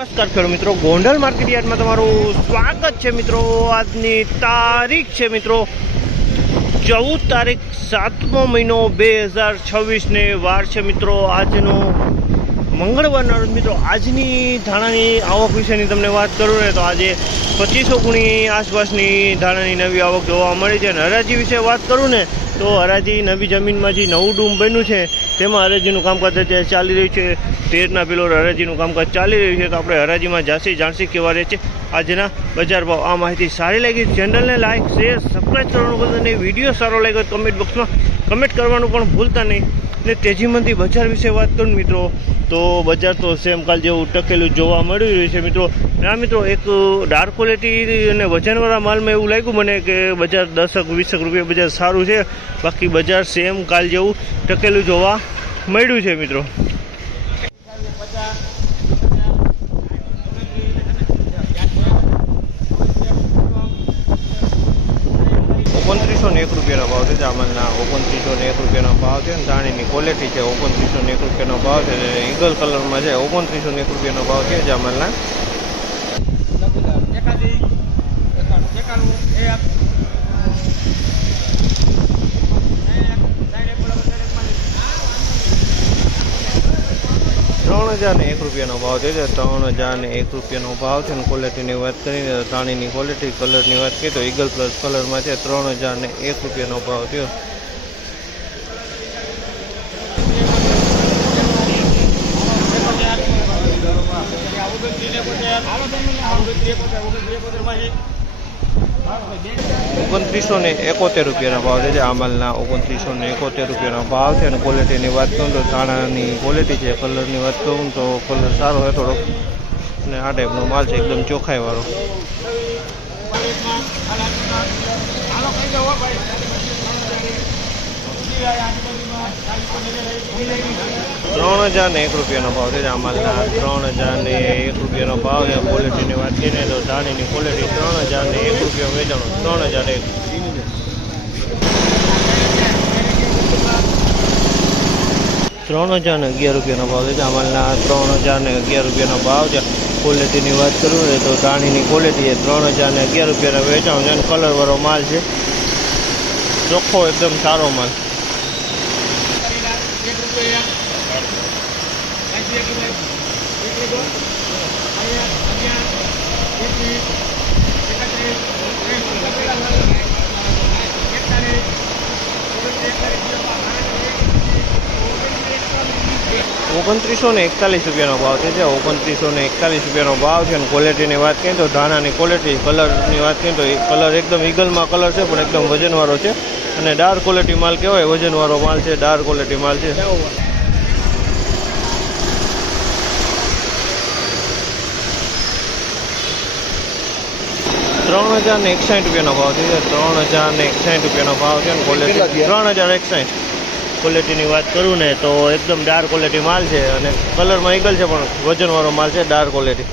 નમસ્કાર ખેડૂત મિત્રો, ગોંડલ માર્કેટ યાર્ડમાં તમારું સ્વાગત છે મિત્રો। આજની તારીખ છે મિત્રો 14 તારીખ 7મો મહિનો 2026 ને વાર છે મિત્રો આજનો મંગળવારના રોજ મિત્રો। આજની ધાણાની આવક વિશેની તમને વાત કરું ને તો આજે 2500 ગુણી આસપાસની ધાણાની નવી આવક જોવા મળી છે। અને હરાજી વિશે વાત કરું ને તો હરાજી નવી જમીનમાં જે નવું ડૂમ બન્યું છે તેમાં હરાજીનું કામકાજ અત્યારે ચાલી રહ્યું છે। 13ના પિલોર હરાજીનું કામકાજ ચાલી રહ્યું છે, તો આપણે હરાજીમાં જાણસી કેવા રહે છે આજના બજાર ભાવ। આ માહિતી સારી લાગી ચેનલને લાઇક શેર સબસ્ક્રાઈબ કરવાનું ભૂલતા નહીં। વિડીયો સારો લાગ્યો તો કમેન્ટ બોક્સમાં કમેન્ટ કરવાનું પણ ભૂલતા નહીં। ને તેજીમંદી બજાર વિશે વાત કરું મિત્રો તો બજાર તો સેમ કાલ જેવું ટકેલું જોવા મળી રહ્યું છે મિત્રો। આ મિત્રો એક ડાર્ક ક્વોલિટી અને વજનવાળા માલમાં એવું લાગ્યું મને કે બજાર 10-20 રૂપિયા બજાર સારું છે, બાકી બજાર સેમ કાલ જેવું ટકેલું જોવા મળ્યું છે મિત્રો। 2901 રૂપિયાનો ભાવ છે જામલના। 2901 રૂપિયાનો ભાવ છે। ધાણીની ક્વોલિટી છે 2901 રૂપિયાનો ભાવ છે। ઈગલ કલરમાં છે 2901 રૂપિયાનો ભાવ છે જામલના। ₹3001 રૂપિયાનો ભાવ છે। 3001 રૂપિયાનો ભાવ છે। ક્વોલિટીની વાત કરીને ધાણીની ક્વોલિટી કલરની વાત કરીએ તો ઈગલ પ્લસ કલરમાં છે। 3001 રૂપિયાનો ભાવ છે। ₹2971 રૂપિયાનો ભાવ છે આમલના। 2971 રૂપિયાનો ભાવ છે। અને ક્વોલિટીની વાત કરું તો ધાણાની ક્વોલિટી છે, કલરની વાત કરું તો કલર સારો છે થોડોક, અને આ ટાઈપનો માલ છે એકદમ ચોખ્ખાઈવાળો। ₹3001 રૂપિયાનો ભાવ છે આમલના। 3001 રૂપિયાનો ભાવ છે। ક્વોલિટીની વાત કરીએ તો ધાણીની ક્વોલિટી 3001 રૂપિયા વેચાણો। 3001 ₹3011 રૂપિયાનો ભાવ છે આમલના। 3011 રૂપિયાનો ભાવ છે। ક્વોલિટીની વાત કરું ને તો ધાણીની ક્વોલિટી છે 3011 રૂપિયાનો વેચાણ છે। અને કલરવાળો માલ છે, ચોખ્ખો એકદમ સારો માલ। ₹2941 રૂપિયાનો ભાવ છે। 2941 રૂપિયાનો ભાવ છે। અને ક્વોલિટીની વાત કરીએ તો ધાણાની ક્વોલિટી કલરની વાત કરીએ તો કલર એકદમ ઈગલમાં કલર છે, પણ એકદમ વજનવાળો છે। અને ડાર્ક ક્વોલિટી માલ કહેવાય, વજનવાળો માલ છે, ડાર્ક ક્વોલિટી માલ છે। ₹3061 રૂપિયાનો ભાવ છે। 3061 રૂપિયાનો ભાવ છે। અને ક્વોલિટી 3061 ક્વોલિટીની વાત કરું ને તો એકદમ ડાર્ક ક્વોલિટી માલ છે, અને કલરમાં ઈગલ છે પણ વજનવાળો માલ છે, ડાર્ક ક્વોલિટી।